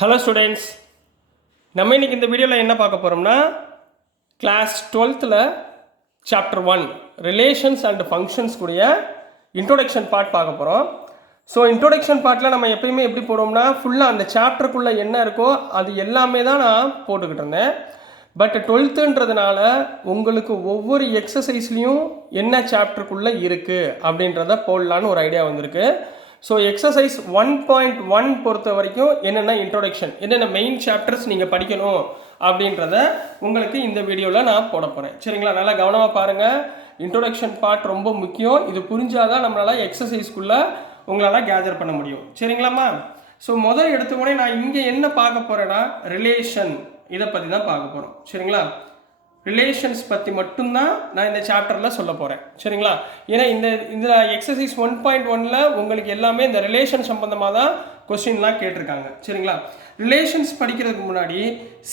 Hello students, நம்ம இன்றைக்கி இந்த வீடியோவில் என்ன பார்க்க போகிறோம்னா class 12th chapter 1 relations and functions கூடிய இன்ட்ரோடக்ஷன் பார்ட் பார்க்க போகிறோம். ஸோ இன்ட்ரோடக்ஷன் பார்ட்டில் நம்ம எப்பயுமே எப்படி போடுவோம்னா ஃபுல்லாக அந்த சாப்டருக்குள்ளே என்ன இருக்கோ அது எல்லாமே தான் நான் போட்டுக்கிட்டு இருந்தேன். பட் 12th உங்களுக்கு ஒவ்வொரு எக்ஸசைஸ்லேயும் என்ன சாப்டருக்குள்ளே இருக்குது அப்படின்றத போடலான்னு ஒரு ஐடியா வந்திருக்கு. ஸோ எக்ஸசைஸ் 1.1 பொறுத்த வரைக்கும் என்னென்ன இன்ட்ரோடக்ஷன், என்னென்ன மெயின் சாப்டர்ஸ் நீங்கள் படிக்கணும் அப்படின்றத உங்களுக்கு இந்த வீடியோவில் நான் போட போகிறேன். சரிங்களா? நல்லா கவனமாக பாருங்கள். இன்ட்ரோடக்ஷன் பார்ட் ரொம்ப முக்கியம். இது புரிஞ்சாதான் நம்மளால் எக்ஸசைஸ்க்குள்ளே உங்களால் கேதர் பண்ண முடியும். சரிங்களாம்மா? ஸோ முதல் எடுத்தோடனே நான் இங்கே என்ன பார்க்க போகிறேன்னா ரிலேஷன், இதை பற்றி தான் பார்க்க போகிறோம். சரிங்களா? ரிலேஷன்ஸ் பற்றி மட்டும்தான் நான் இந்த சாப்டரில் சொல்ல போகிறேன். சரிங்களா? ஏன்னா இந்த எக்ஸசைஸ் 1.1 உங்களுக்கு எல்லாமே இந்த ரிலேஷன் சம்பந்தமாக தான் கொஸ்டின்லாம் கேட்டிருக்காங்க. சரிங்களா? ரிலேஷன்ஸ் படிக்கிறதுக்கு முன்னாடி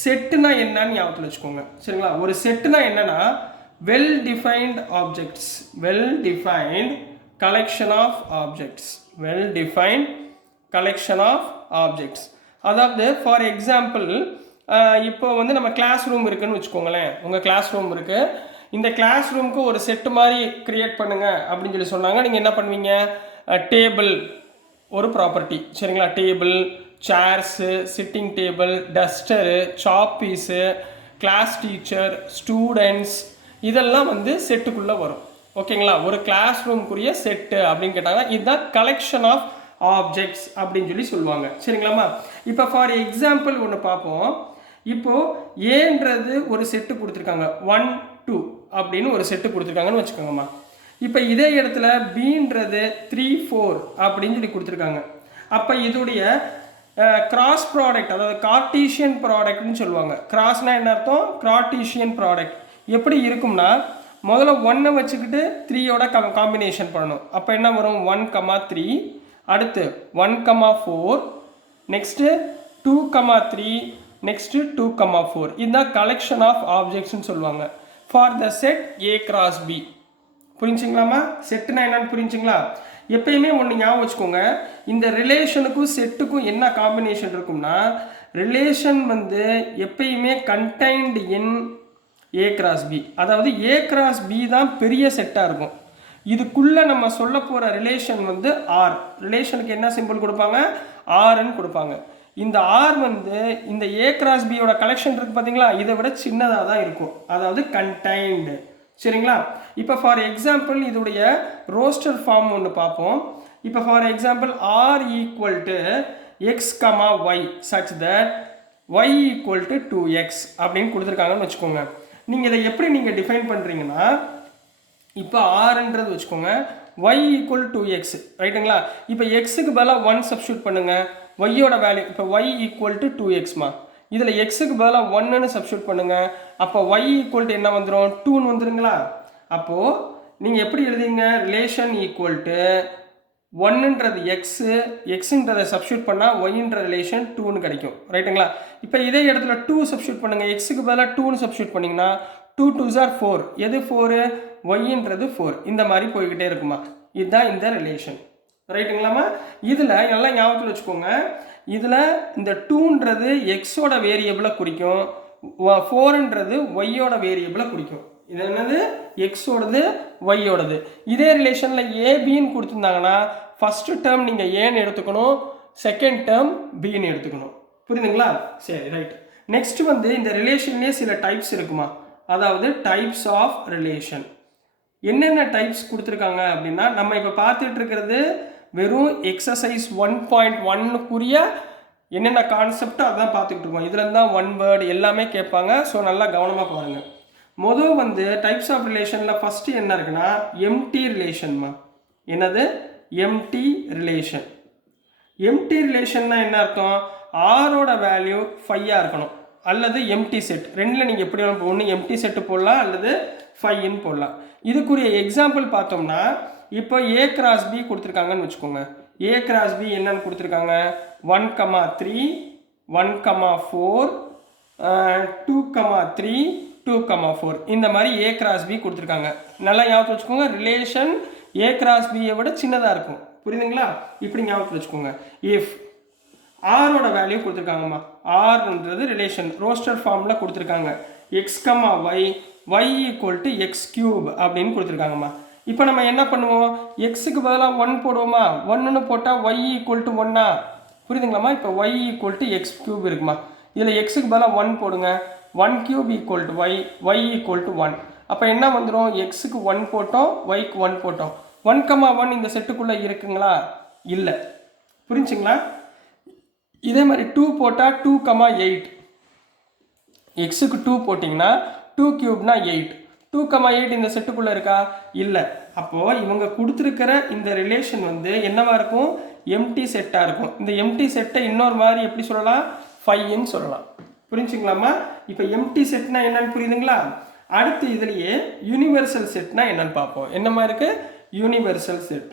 செட்டுனா என்னன்னு ஞாபகத்தில் வச்சுக்கோங்க. சரிங்களா? ஒரு செட்டுனா என்னன்னா well defined objects, well defined collection of objects, well defined collection of objects. அதாவது ஃபார் எக்ஸாம்பிள் இப்போ வந்து நம்ம கிளாஸ் ரூம் இருக்குன்னு வச்சுக்கோங்களேன். உங்கள் கிளாஸ் ரூம் இருக்குது. இந்த கிளாஸ் ரூமுக்கு ஒரு செட்டு மாதிரி க்ரியேட் பண்ணுங்கள் அப்படின்னு சொல்லி சொன்னாங்க. நீங்கள் என்ன பண்ணுவீங்க? டேபிள் ஒரு ப்ராப்பர்ட்டி. சரிங்களா? Table, chairs, sitting table, duster, chalk piece, class teacher, students, இதெல்லாம் வந்து செட்டுக்குள்ளே வரும். ஓகேங்களா? ஒரு கிளாஸ் ரூமுக்குரிய செட்டு அப்படின்னு கேட்டாங்க. இதுதான் கலெக்ஷன் ஆஃப் ஆப்ஜெக்ட்ஸ் அப்படின்னு சொல்லி சொல்லுவாங்க. சரிங்களாம்மா? இப்போ ஃபார் எக்ஸாம்பிள் ஒன்று பார்ப்போம். இப்போது ஏன்றது ஒரு செட்டு கொடுத்துருக்காங்க, 1 2 அப்படின்னு ஒரு செட்டு கொடுத்துருக்காங்கன்னு வச்சுக்கோங்கம்மா. இப்போ இதே இடத்துல பீன்றது 3 4 அப்படின்னு சொல்லி கொடுத்துருக்காங்க. அப்போ இதோடைய கிராஸ் ப்ராடக்ட், அதாவது கார்ட்டீசியன் ப்ராடக்ட்னு சொல்லுவாங்க. கிராஸ்னால் என்ன அர்த்தம்? கார்ட்டீசியன் ப்ராடக்ட் எப்படி இருக்கும்னா முதல்ல 1 வச்சுக்கிட்டு 3யோட காம்பினேஷன் பண்ணணும். அப்போ என்ன வரும்? 1, 3, அடுத்து 1, 4, நெக்ஸ்ட்டு 2, 3, நெக்ஸ்ட்டு 2, 4. இதுதான் கலெக்ஷன் ஆஃப் ஆப்ஜெக்ட்ஸ்னு சொல்லுவாங்க for the set A cross B. புரிஞ்சுங்களாமா? செட்டுனா என்னன்னு புரிஞ்சுங்களா? எப்பயுமே ஒன்று ஞாபகம் வச்சுக்கோங்க, இந்த ரிலேஷனுக்கும் செட்டுக்கும் என்ன காம்பினேஷன் இருக்கும்னா ரிலேஷன் வந்து எப்பயுமே கண்டைன்டு இன் ஏ கிராஸ் பி. அதாவது ஏ கிராஸ் பி தான் பெரிய செட்டாக இருக்கும். இதுக்குள்ளே நம்ம சொல்ல போகிற ரிலேஷன் வந்து ஆர். ரிலேஷனுக்கு என்ன சிம்பிள் கொடுப்பாங்க? ஆர்ன்னு கொடுப்பாங்க. இந்த ஆர் வந்து இந்த ஏ கிராஸ் பியோட கலெக்ஷன் இருக்குது பார்த்தீங்களா, இதை விட சின்னதாக தான் இருக்கும். அதாவது கண்டைன்டு. சரிங்களா? இப்போ ஃபார் எக்ஸாம்பிள் இதோடைய ரோஸ்டர் ஃபார்ம் ஒன்று பார்ப்போம். இப்போ for example R equal to X comma Y such that Y equal to 2x அப்படின்னு கொடுத்துருக்காங்கன்னு வச்சுக்கோங்க. நீங்கள் இதை எப்படி நீங்கள் டிஃபைன் பண்ணுறீங்கன்னா, இப்போ ஆர்ன்றது வச்சுக்கோங்க, y ஈக்குவல் 2x, ரைட்டுங்களா? இப்போ எக்ஸுக்கு பதிலாக 1 சப்ஸ்டியூட் பண்ணுங்கள். ஒய்யோட வேல்யூ இப்போ y ஈக்குவல் டு 2xமா. இதில் எக்ஸுக்கு பதிலாக 1ன்னு சப்ஸ்டியூட் பண்ணுங்கள். அப்போ y ஈக்குவல் டு என்ன வந்துடும்? 2ன்னு வந்துடுங்களா? அப்போது நீங்கள் எப்படி எழுதிங்க? ரிலேஷன் ஈக்குவல் டு 1ன்றது எக்ஸு, எக்ஸுன்றதை சப்ஸ்டியூட் பண்ணால் ஒய்ன்ற ரிலேஷன் 2ன்னு கிடைக்கும். ரைட்டுங்களா? இப்போ இதே இடத்துல 2 சப்ஸ்டியூட் பண்ணுங்கள். எக்ஸுக்கு பதிலாக 2ன்னு சப்ஸ்டியூட் பண்ணிங்கன்னா 2 2s are 4. எது 4? ஒய்ன்றது 4. இந்த மாதிரி போய்கிட்டே இருக்குமா. இதுதான் இந்த ரிலேஷன். ரைட்டுங்களாமா? இதில் எல்லாம் ஞாபகத்தில் வச்சுக்கோங்க. இதில் இந்த 2ன்றது எக்ஸோட வேரியபிளை குறிக்கும், 4ன்றது ஒய்யோட வேரியபிளை குறிக்கும். இது என்னது? எக்ஸோடது, ஒய்யோடது. இதே ரிலேஷனில் ஏபின்னு கொடுத்துருந்தாங்கன்னா ஃபஸ்ட்டு டேர்ம் நீங்கள் ஏன்னு எடுத்துக்கணும், செகண்ட் டேர்ம் பின்னு எடுத்துக்கணும். புரியுதுங்களா? சரி, ரைட். நெக்ஸ்ட் வந்து இந்த ரிலேஷன்லேயே சில டைப்ஸ் இருக்குமா, அதாவது டைப்ஸ் ஆஃப் ரிலேஷன். என்னென்ன டைப்ஸ் கொடுத்துருக்காங்க அப்படின்னா, நம்ம இப்போ பார்த்துட்டு இருக்கிறது வெறும் எக்ஸசைஸ் 1.1க்குரிய என்னென்ன கான்செப்டோ அதான் பார்த்துக்கிட்டு இருக்கோம். இதில் தான் 1 வேர்டு எல்லாமே கேட்பாங்க. ஸோ நல்லா கவனமாக பாருங்கள். மொதல் வந்து டைப்ஸ் ஆஃப் ரிலேஷனில் ஃபஸ்ட்டு என்ன இருக்குன்னா எம்டி ரிலேஷன்மா. என்னது? Empty relation. எம்டி ரிலேஷன்னா என்ன அர்த்தம்? ஆரோட வேல்யூ 5ஆக இருக்கணும், அல்லது எம்டி செட். ரெண்டில் நீங்கள் எப்படி வேணும், ஒன்று எம்டி செட்டு போடலாம் அல்லது 5ன்னு போடலாம். இதுக்குரிய எக்ஸாம்பிள் பார்த்தோம்னா இப்போ ஏ கிராஸ் பி கொடுத்துருக்காங்கன்னு வச்சுக்கோங்க. ஏ கிராஸ் பி என்னன்னு கொடுத்துருக்காங்க? 1, 3, 1, 4, 2, 3, 2, 4. இந்த மாதிரி ஏ கிராஸ் பி கொடுத்துருக்காங்க. நல்லா ஞாபகம் வச்சுக்கோங்க. ரிலேஷன் ஏ கிராஸ் பியை விட சின்னதாக இருக்கும். புரியுதுங்களா? இப்படி ஞாபகம் வச்சுக்கோங்க. இஃப் ஆரோட வேல்யூ கொடுத்துருக்காங்கம்மா. ஆர்ன்றது ரிலேஷன் ரோஸ்டர் ஃபார்மில் கொடுத்துருக்காங்க. X comma Y Y equal to X cube அப்படின்னு கொடுத்துருக்காங்கம்மா. இப்போ நம்ம என்ன பண்ணுவோம், எக்ஸுக்கு பதிலாக 1 போடுவோமா, 1ன்னு போட்டால் ஒய் ஈக்குவல் டு 1ஆ, புரியுதுங்களாம்மா. இப்போ Y equal to X cube இருக்குமா, இதில் எக்ஸுக்கு பதிலாக 1 போடுங்க, 1 cube equal to Y Y equal to 1. அப்போ என்ன வந்துடும், எக்ஸுக்கு 1 போட்டோம், ஒய்க்கு 1 போட்டோம். 1,1 இந்த செட்டுக்குள்ளே இருக்குங்களா, இல்லை, புரிஞ்சுங்களா. இதே மாதிரி 2 போட்டால் 2,8, எக்ஸுக்கு 2 போட்டிங்கன்னா 2 கியூப்னா 8, 2,8 இந்த செட்டுக்குள்ளே இருக்கா, இல்லை. அப்போது இவங்க கொடுத்துருக்கிற இந்த ரிலேஷன் வந்து என்னவா இருக்கும், எம்டி செட்டாக இருக்கும். இந்த எம்டி செட்டை இன்னொரு மாதிரி எப்படி சொல்லலாம், 5ன்னு சொல்லலாம். புரிஞ்சுங்களாமா. இப்போ எம்டி செட்னா என்னன்னு புரியுதுங்களா. அடுத்து இதுலேயே யூனிவர்சல் செட்னா என்னன்னு பார்ப்போம். என்னமா இருக்கு, universal set.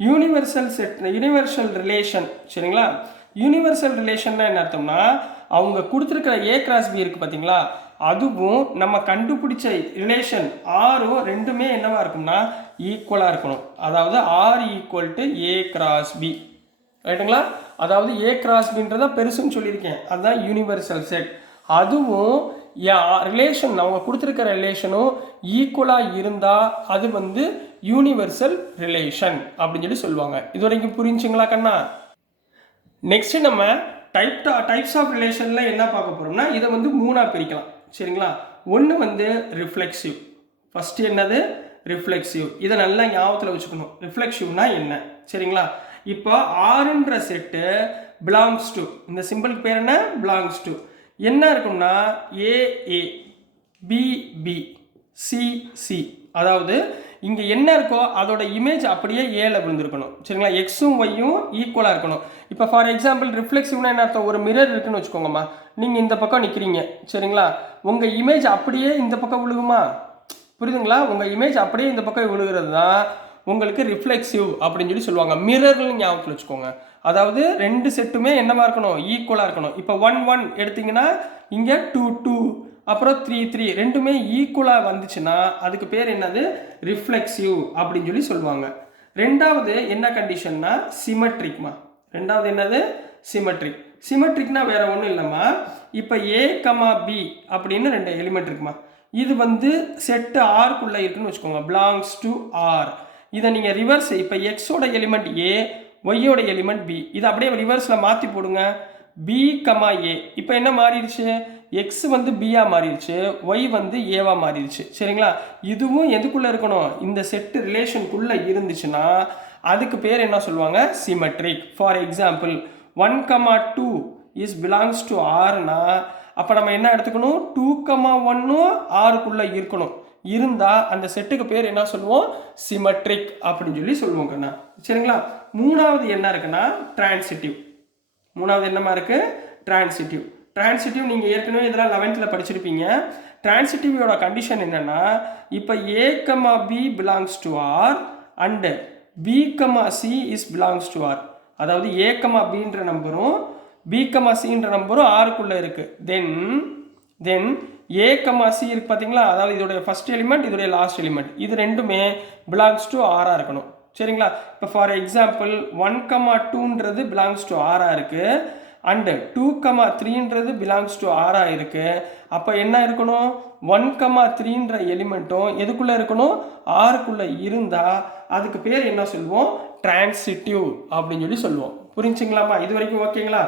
Universal set, universal relation, சரிங்களா. யூனிவர்சல் ரிலேஷன்னா என்ன அர்த்தம்னா, அவங்க கொடுத்துருக்கிற ஏ கிராஸ் பி இருக்குது பார்த்தீங்களா, அதுவும் நம்ம கண்டுபிடிச்ச ரிலேஷன் ஆரும் ரெண்டுமே என்னவா இருக்கும்னா ஈக்குவலாக இருக்கணும். அதாவது R equal to A cross B, ரைட்டுங்களா. அதாவது ஏ கிராஸ் பின்றத பெருசுன்னு சொல்லியிருக்கேன், அதுதான் யூனிவர்சல் செட். அதுவும் ரிலேஷன் அவங்க கொடுத்துருக்கிற ரிலேஷனும் ஈக்குவலாக இருந்தால் அது வந்து யூனிவர்சல் ரிலேஷன் அப்படின்னு சொல்லி சொல்லுவாங்க. இது வரைக்கும் புரிஞ்சுங்களா கண்ணா. நெக்ஸ்ட் நம்ம டைப்ஸ் ஆஃப் ரிலேஷனில் என்ன பார்க்க போகிறோம்னா, இதை வந்து 3ஆக பிரிக்கலாம், சரிங்களா. ஒன்று வந்து ரிஃப்ளெக்சிவ். ஃபஸ்ட்டு என்னது, ரிஃப்ளெக்சிவ். இதை நல்லா ஞாபகத்தில் வச்சுக்கணும், ரிஃப்ளெக்சிவ்னா என்ன, சரிங்களா. இப்போ ஆறுன்ற செட்டு பிலாங்ஸ் டு, இந்த சிம்பிளுக்கு பேர் என்ன, பிலாங்ஸ் டு என்ன இருக்கும்னா ஏ பி சி. அதாவது இங்கே என்ன இருக்கோ அதோட இமேஜ் அப்படியே ஏல விழுந்துருக்கணும், சரிங்களா. எக்ஸும் ஒய்யும் ஈக்குவலாக இருக்கணும். இப்போ ஃபார் எக்ஸாம்பிள் ரிஃப்ளெக்சிவ்னா என்ன அர்த்தம், ஒரு மிரர் இருக்குன்னு வச்சுக்கோங்கம்மா, நீங்கள் இந்த பக்கம் நிற்கிறீங்க, சரிங்களா. உங்கள் இமேஜ் அப்படியே இந்த பக்கம் விழுகுமா, புரியுதுங்களா. உங்கள் இமேஜ் அப்படியே இந்த பக்கம் விழுகிறது தான் உங்களுக்கு ரிஃப்ளெக்சிவ் அப்படின்னு சொல்லி சொல்லுவாங்க. மிரர்னு ஞாபகத்தில் வச்சுக்கோங்க. அதாவது ரெண்டு செட்டுமே என்னவா இருக்கணும், ஈக்குவலாக இருக்கணும். இப்போ 1 எடுத்தீங்கன்னா இங்கே 2 அப்புறம் 3 ரெண்டுமே ஈக்குவலாக வந்துச்சுன்னா அதுக்கு பேர் என்னது, ரிஃப்ளெக்சிவ் அப்படின்னு சொல்லி சொல்லுவாங்க. ரெண்டாவது என்ன கண்டிஷன்னா சிமெட்ரிக்மா. ரெண்டாவது என்னது, சிமெட்ரிக். சிமெட்ரிக்னா வேற ஒன்றும் இல்லைம்மா. இப்போ ஏ கமா பி அப்படின்னு 2 எலிமெண்ட் இருக்குமா, இது வந்து செட்டு ஆர்க்குள்ளே இருக்குன்னு வச்சுக்கோங்க, பிலாங்ஸ் டு ஆர். இதை நீங்கள் ரிவர்ஸ், இப்போ எக்ஸோட எலிமெண்ட் ஏ, ஒய்யோட எலிமெண்ட் பி, இதை அப்படியே ரிவர்ஸில் மாற்றி போடுங்க, பி கமா ஏ. இப்போ என்ன மாறிடுச்சு, எக்ஸ் வந்து பியா மாறிடுச்சு, ஒய் வந்து ஏவா மாறிடுச்சு, சரிங்களா. இதுவும் எதுக்குள்ளே இருக்கணும், இந்த செட்டு ரிலேஷனுக்குள்ளே இருந்துச்சுன்னா அதுக்கு பேர் என்ன சொல்லுவாங்க, symmetric. For example 1,2 is belongs to ஆர்னா அப்போ நம்ம என்ன எடுத்துக்கணும், 2,1 ஆருக்குள்ளே இருக்கணும். இருந்தால் அந்த செட்டுக்கு பேர் என்ன சொல்லுவோம், சிமெட்ரிக் அப்படின்னு சொல்லி சொல்லுவோம் கண்ணா, சரிங்களா. மூணாவது என்ன இருக்குன்னா டிரான்சிட்டிவ். மூணாவது என்னமா இருக்கு, டிரான்சிட்டிவ். டிரான்சிட்டிவ் நீங்கள் ஏற்கனவே இதெல்லாம் 11th படிச்சிருப்பீங்க. டிரான்சிட்டிவோட கண்டிஷன் என்னன்னா, இப்போ A comma B belongs to R and B comma C is belongs to R. அதாவது ஏ கமா பின்ற நம்பரும் பி கமா சின்ற நம்பரும் ஆருக்குள்ளே இருக்குது. தென் ஏ கமா சி இருக்கு பார்த்தீங்களா, அதாவது இதோடைய ஃபர்ஸ்ட் எலிமெண்ட் இதோடைய லாஸ்ட் எலிமெண்ட், இது ரெண்டுமே பிலாங்ஸ் டு ஆராக இருக்கணும், சரிங்களா. இப்போ ஃபார் எக்ஸாம்பிள் 1,2ன்றது பிலாங்ஸ் டு ஆராக இருக்குது அண்டு 2,3ன்றது பிலாங்ஸ் டு ஆராக இருக்குது. அப்போ என்ன இருக்கணும், 1,3ன்ற எலிமெண்ட்டும் எதுக்குள்ளே இருக்கணும், ஆருக்குள்ளே இருந்தால் அதுக்கு பேர் என்ன சொல்லுவோம், டிரான்சிட்டிவ் அப்படின்னு சொல்லி சொல்லுவோம். புரிஞ்சுங்களாமா, இது வரைக்கும் ஓகேங்களா.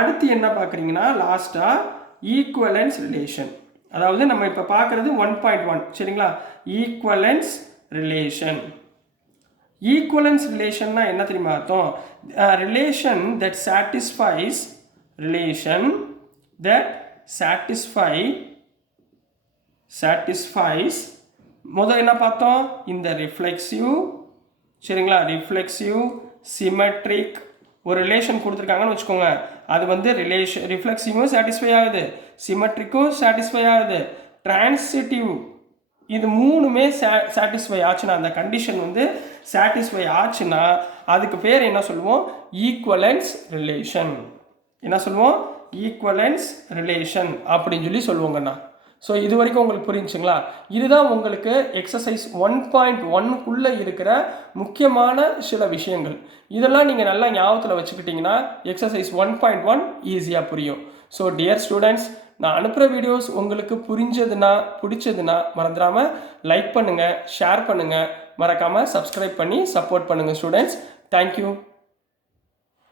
அடுத்து என்ன பார்க்குறீங்கன்னா லாஸ்ட்டாக ஈக்குவலன்ஸ் ரிலேஷன். அதாவது நம்ம இப்போ பார்க்குறது 1.1, சரிங்களா. Equivalence relation. ஈக்குவலன்ஸ் ரிலேஷன்னா என்ன தெரியுமா அர்த்தம், ரிலேஷன் தட் சாட்டிஸ்ஃபைஸ் முதல் என்ன பார்த்தோம், இந்த ரிஃப்ளெக்சிவ், சரிங்களா. ரிஃப்ளெக்சிவ், சிமெட்ரிக் ஒரு ரிலேஷன் கொடுத்துருக்காங்கன்னு வச்சுக்கோங்க, அது வந்து ரிஃப்ளெக்சிவும் சாட்டிஸ்ஃபை ஆகுது, சிமெட்ரிக்கும் சாட்டிஸ்ஃபை ஆகுது, டிரான்சிட்டிவ் இது மூணுமே சாட்டிஸ்ஃபை ஆச்சுன்னா, அந்த கண்டிஷன் வந்து சாட்டிஸ்ஃபை ஆச்சுன்னா அதுக்கு பேர் என்ன சொல்லுவோம், ஈக்குவலன்ஸ் ரிலேஷன். என்ன சொல்லுவோம், ஈக்குவலன்ஸ் ரிலேஷன் அப்படின்னு சொல்லி சொல்லுவோங்கண்ணா, ஸோ இது வரைக்கும் உங்களுக்கு புரிஞ்சுங்களா? இதுதான் உங்களுக்கு எக்ஸசைஸ் 1.1க்குள்ளே இருக்கிற முக்கியமான சில விஷயங்கள். இதெல்லாம் நீங்கள் நல்லா ஞாபகத்தில் வச்சுக்கிட்டிங்கன்னா எக்ஸசைஸ் 1.1 ஈஸியாக புரியும். ஸோ டியர் ஸ்டூடெண்ட்ஸ், நான் அனுப்புகிற வீடியோஸ் உங்களுக்கு பிடிச்சதுன்னா மறந்துடாமல் லைக் பண்ணுங்கள், ஷேர் பண்ணுங்கள், மறக்காமல் சப்ஸ்கிரைப் பண்ணி சப்போர்ட் பண்ணுங்கள் ஸ்டூடெண்ட்ஸ். தேங்க்யூ.